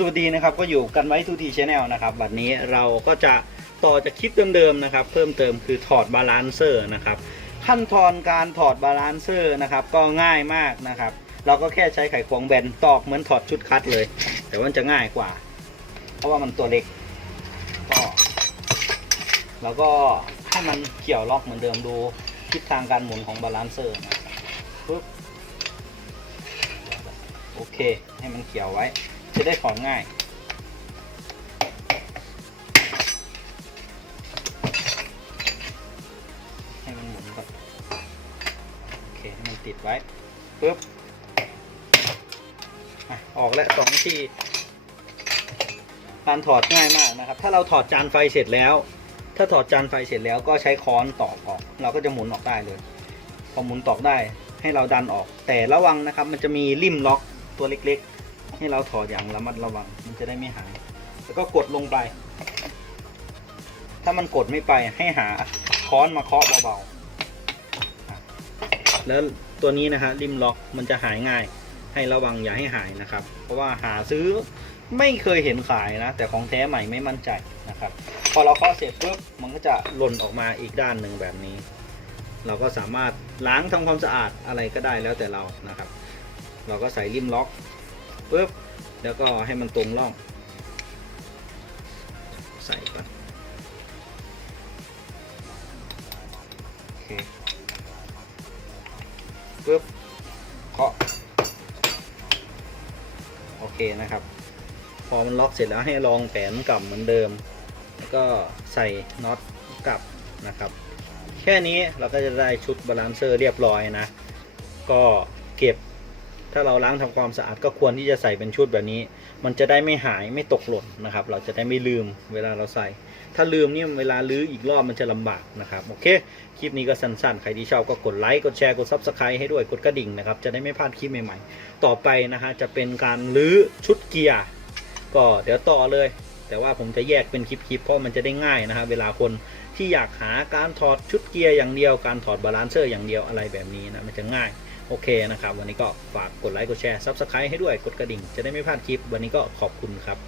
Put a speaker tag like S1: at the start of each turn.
S1: สวัสดีนะครับก็อยู่กันไว้ทูทีชแนลนะครับวันนี้เราก็จะต่อจากคลิปเดิมๆนะครับ เพิ่มเติมคือถอดบาลานเซอร์นะครับ ขั้นตอนการถอดบาลานเซอร์นะครับ ก็ง่ายมากนะครับ เราก็แค่ใช้ไขควงแบนตอกเหมือนถอดชุดคัดเลย แต่ว่าจะง่ายกว่า เพราะว่ามันตัวเล็กก็เราก็ให้มันเกี่ยวล็อกเหมือนเดิมดูทิศทางการหมุนของบาลานเซอร์นะปึ๊บโอเค ให้มันเกี่ยวไว้ จะได้ถอนง่าย ให้มันหมุนก่อนโอเคให้มันติดไว้ปึ๊บอออกแล้วสองทีการถอดง่ายมากนะครับ ถ้าเราถอดจานไฟเสร็จแล้ว ถ้าถอดจานไฟเสร็จแล้วก็ใช้ค้อนตอกออก เราก็จะหมุนออกได้เลย พอหมุนตอกได้ให้เราดันออก แต่ระวังนะครับ มันจะมีริมล็อกตัวเล็กๆ ให้เราถอดอย่างระมัดระวัง มันจะได้ไม่หาย แล้วก็กดลงไป ถ้ามันกดไม่ไปให้หาค้อนมาเคาะเบาๆ แล้วตัวนี้นะฮะริมล็อกมันจะหายง่าย ให้ระวังอย่าให้หายนะครับ เพราะว่าหาซื้อไม่เคยเห็นขายนะ แต่ของแท้ใหม่ไม่มั่นใจนะครับ พอเราเคาะเสร็จปุ๊บมันก็จะหล่นออกมาอีกด้านหนึ่งแบบนี้ เราก็สามารถล้างทำความสะอาดอะไรก็ได้แล้วแต่เรานะครับ เราก็ใส่ริมล็อก ปุ๊บแล้วก็ให้มันตรงร่อง ใส่ก่อนโอเคปุ๊บเคาะโอเคนะครับ พอมันล็อกเสร็จแล้วให้ลองแผนกลับเหมือนเดิม แล้วก็ใส่น็อตกลับนะครับ แค่นี้เราก็จะได้ชุดบาลานเซอร์เรียบร้อยนะ ก็เก็บ ถ้าเราล้างทำความสะอาดก็ควรที่จะใส่เป็นชุดแบบนี้ มันจะได้ไม่หายไม่ตกหล่นนะครับ เราจะได้ไม่ลืมเวลาเราใส่ ถ้าลืมเนี่ยเวลาลื้ออีกรอบมันจะลำบากนะครับ โอเค คลิปนี้ก็สั้นๆ ใครที่ชอบก็กดไลค์กดแชร์กด Subscribe ให้ด้วยกดกระดิ่งนะครับ จะได้ไม่พลาดคลิปใหม่ๆ ต่อไปนะฮะจะเป็นการลื้อชุดเกียร์ก็เดี๋ยวต่อเลย แต่ว่าผมจะแยกเป็นคลิปๆเพราะมันจะได้ง่ายนะครับเวลาคนที่อยากหาการถอดชุดเกียร์อย่างเดียว การถอดบาลานเซอร์อย่างเดียวอะไรแบบนี้นะมันจะง่าย โอเคนะครับ วันนี้ก็ฝากกดไลค์กดแชร์ซับสไครต์ให้ด้วยกดกระดิ่งจะได้ไม่พลาดคลิป วันนี้ก็ขอบคุณครับ